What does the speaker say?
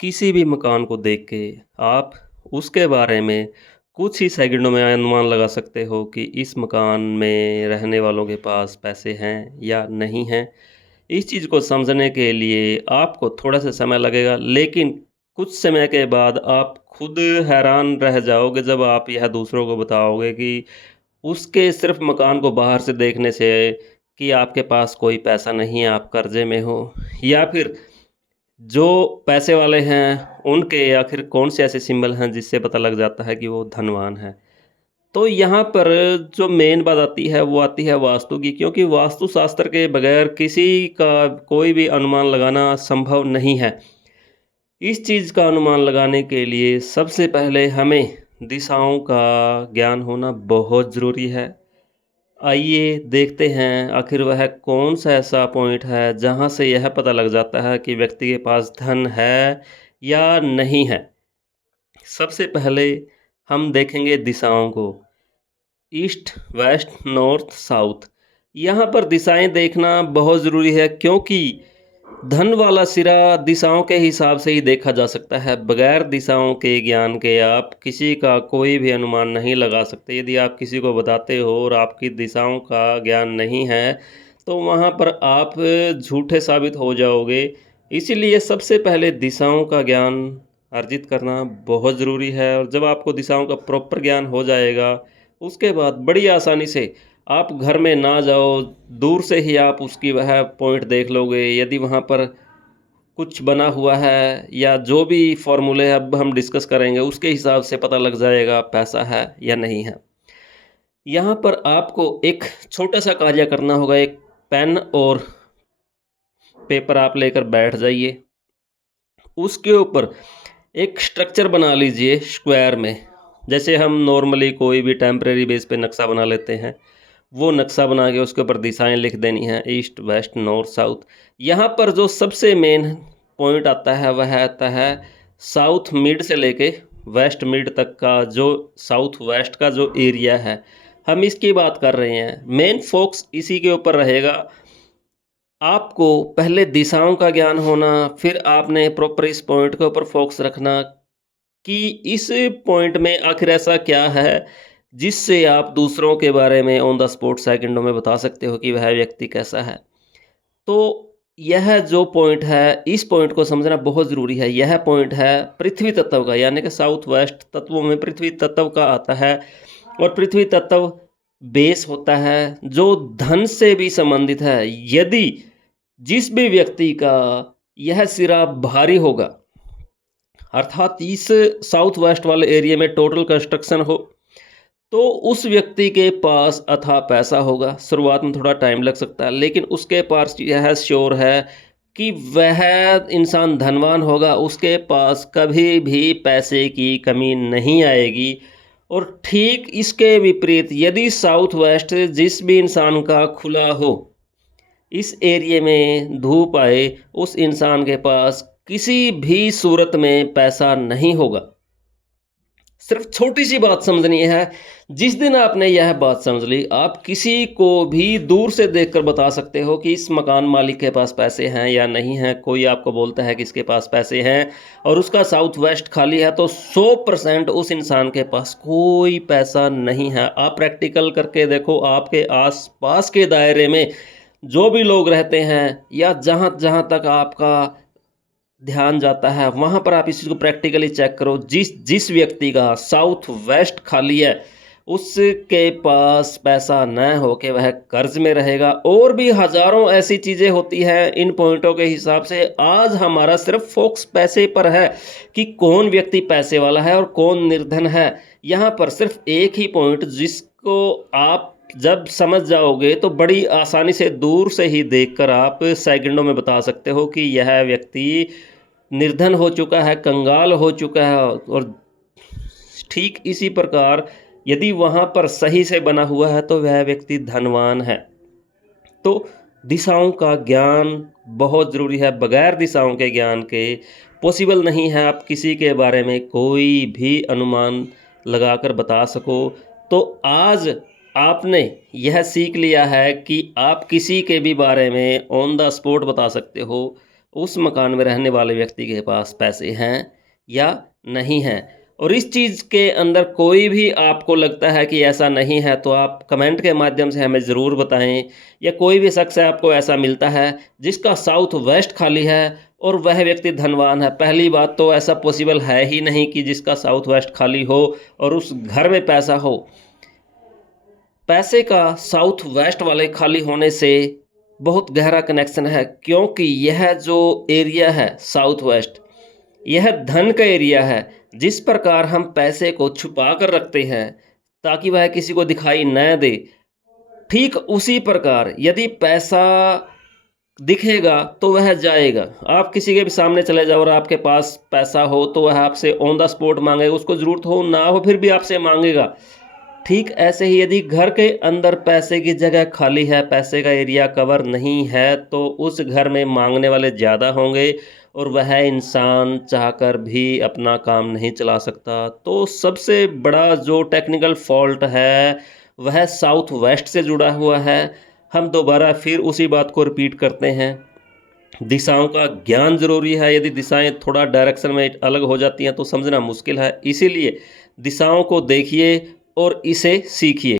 किसी भी मकान को देख के आप उसके बारे में कुछ ही सेकंडों में अनुमान लगा सकते हो कि इस मकान में रहने वालों के पास पैसे हैं या नहीं हैं। इस चीज़ को समझने के लिए आपको थोड़ा-सा समय लगेगा, लेकिन कुछ समय के बाद आप खुद हैरान रह जाओगे जब आप यह दूसरों को बताओगे कि उसके सिर्फ़ मकान को बाहर से देखने से कि आपके पास कोई पैसा नहीं है, आप कर्ज़े में हो, या फिर जो पैसे वाले हैं, उनके आखिर कौन से ऐसे सिंबल हैं जिससे पता लग जाता है कि वो धनवान हैं। तो यहाँ पर जो मेन बात आती है, वो आती है वास्तु की, क्योंकि वास्तुशास्त्र के बगैर किसी का कोई भी अनुमान लगाना संभव नहीं है। इस चीज़ का अनुमान लगाने के लिए सबसे पहले हमें दिशाओं का ज्ञान होना बहुत ज़रूरी है। आइए देखते हैं आखिर वह कौन-सा ऐसा पॉइंट है जहाँ से यह पता लग जाता है कि व्यक्ति के पास धन है या नहीं है। सबसे पहले हम देखेंगे दिशाओं को। East, west, north, south. यहाँ पर दिशाएँ देखना बहुत ज़रूरी है, क्योंकि धन वाला सिरा दिशाओं के हिसाब से ही देखा जा सकता है। बगैर दिशाओं के ज्ञान के आप किसी का कोई भी अनुमान नहीं लगा सकते। यदि आप किसी को बताते हो और आपकी दिशाओं का ज्ञान नहीं है, तो वहाँ पर आप झूठे साबित हो जाओगे। इसीलिए सबसे पहले दिशाओं का ज्ञान अर्जित करना बहुत ज़रूरी है, और जब आपको दिशाओं का प्रॉपर ज्ञान हो जाएगा, उसके बाद बड़ी आसानी से आप घर में ना जाओ, दूर से ही आप उसकी वह पॉइंट देख लोगे। यदि वहाँ पर कुछ बना हुआ है या जो भी फ़ॉर्मूले अब हम डिस्कस करेंगे, उसके हिसाब से पता लग जाएगा पैसा है या नहीं है। यहाँ पर आपको एक छोटा-सा कार्य करना होगा। एक पेन और पेपर आप लेकर बैठ जाइए। उसके ऊपर एक स्ट्रक्चर बना लीजिए स्क्वायर में। जैसे हम नॉर्मली कोई भी टेम्परेरी बेस पे नक्शा बना लेते हैं, वो नक्शा बना के उसके ऊपर दिशाएं लिख देनी हैं, ईस्ट, वेस्ट, नॉर्थ, साउथ। यहाँ पर जो सबसे मेन पॉइंट आता है वह आता है साउथ मिड से लेके वेस्ट मिड तक का, जो साउथ वेस्ट का जो एरिया है, हम इसकी बात कर रहे हैं। मेन फोकस इसी के ऊपर रहेगा। आपको पहले दिशाओं का ज्ञान होना, फिर आपने प्रॉपर इस पॉइंट के ऊपर फोकस रखना कि इस पॉइंट में आखिर ऐसा क्या है जिससे आप दूसरों के बारे में ऑन द स्पॉट सेकंडों में बता सकते हो कि वह व्यक्ति कैसा है। तो यह जो पॉइंट है, इस पॉइंट को समझना बहुत ज़रूरी है। यह पॉइंट है पृथ्वी तत्व का, यानी कि साउथ वेस्ट तत्वों में पृथ्वी तत्व का आता है, और पृथ्वी तत्व बेस होता है जो धन से भी संबंधित है। यदि जिस भी व्यक्ति का यह सिरा भारी होगा, अर्थात इस साउथ वेस्ट वाले एरिया में टोटल कंस्ट्रक्शन हो, तो उस व्यक्ति के पास अथाह पैसा होगा। शुरुआत में थोड़ा टाइम लग सकता है, लेकिन उसके पास यह श्योर है कि वह इंसान धनवान होगा, उसके पास कभी भी पैसे की कमी नहीं आएगी। और ठीक इसके विपरीत, यदि साउथ वेस्ट जिस भी इंसान का खुला हो, इस एरिया में धूप आए, उस इंसान के पास किसी भी सूरत में पैसा नहीं होगा। सिर्फ छोटी सी बात समझनी है। जिस दिन आपने यह बात समझ ली, आप किसी को भी दूर से देखकर बता सकते हो कि इस मकान मालिक के पास पैसे हैं या नहीं हैं। कोई आपको बोलता है कि इसके पास पैसे हैं और उसका साउथ वेस्ट खाली है, तो 100% उस इंसान के पास कोई पैसा नहीं है। आप प्रैक्टिकल करके देखो, आपके आस पास के दायरे में जो भी लोग रहते हैं, या जहाँ जहाँ तक आपका ध्यान जाता है, वहाँ पर आप इस चीज़ को प्रैक्टिकली चेक करो। जिस जिस व्यक्ति का साउथ वेस्ट खाली है, उसके पास पैसा न हो के वह कर्ज में रहेगा। और भी हज़ारों ऐसी चीज़ें होती हैं। इन पॉइंटों के हिसाब से आज हमारा सिर्फ फोकस पैसे पर है कि कौन व्यक्ति पैसे वाला है और कौन निर्धन है। यहाँ पर सिर्फ एक ही पॉइंट, जिसको आप जब समझ जाओगे तो बड़ी आसानी से दूर से ही देखकर आप सेकंडों में बता सकते हो कि यह व्यक्ति निर्धन हो चुका है, कंगाल हो चुका है। और ठीक इसी प्रकार यदि वहाँ पर सही से बना हुआ है, तो वह व्यक्ति धनवान है। तो दिशाओं का ज्ञान बहुत ज़रूरी है। बगैर दिशाओं के ज्ञान के पॉसिबल नहीं है आप किसी के बारे में कोई भी अनुमान लगाकर बता सको। तो आज आपने यह सीख लिया है कि आप किसी के भी बारे में ऑन द स्पॉट बता सकते हो। उस मकान में रहने वाले व्यक्ति के पास पैसे हैं या नहीं हैं। और इस चीज़ के अंदर कोई भी आपको लगता है कि ऐसा नहीं है तो आप कमेंट के माध्यम से हमें ज़रूर बताएं, या कोई भी शख्स है आपको ऐसा मिलता है जिसका साउथ वेस्ट खाली है और वह व्यक्ति धनवान है। पहली बात तो ऐसा पॉसिबल है ही नहीं कि जिसका साउथ वेस्ट खाली हो और उस घर में पैसा हो। पैसे का साउथ वेस्ट वाले खाली होने से बहुत गहरा कनेक्शन है, क्योंकि यह जो एरिया है साउथ वेस्ट, यह धन का एरिया है। जिस प्रकार हम पैसे को छुपा कर रखते हैं ताकि वह किसी को दिखाई न दे, ठीक उसी प्रकार यदि पैसा दिखेगा तो वह जाएगा। आप किसी के भी सामने चले जाओ और आपके पास पैसा हो तो वह आपसे ऑन द स्पॉट मांगेगा, उसको ज़रूरत हो ना हो फिर भी आपसे मांगेगा। ठीक ऐसे ही यदि घर के अंदर पैसे की जगह खाली है, पैसे का एरिया कवर नहीं है, तो उस घर में मांगने वाले ज़्यादा होंगे और वह इंसान चाहकर भी अपना काम नहीं चला सकता। तो सबसे बड़ा जो टेक्निकल फॉल्ट है वह साउथ वेस्ट से जुड़ा हुआ है। हम दोबारा फिर उसी बात को रिपीट करते हैं, दिशाओं का ज्ञान ज़रूरी है। यदि दिशाएं थोड़ा डायरेक्शन में अलग हो जाती हैं तो समझना मुश्किल है, इसीलिए दिशाओं को देखिए और इसे सीखिए।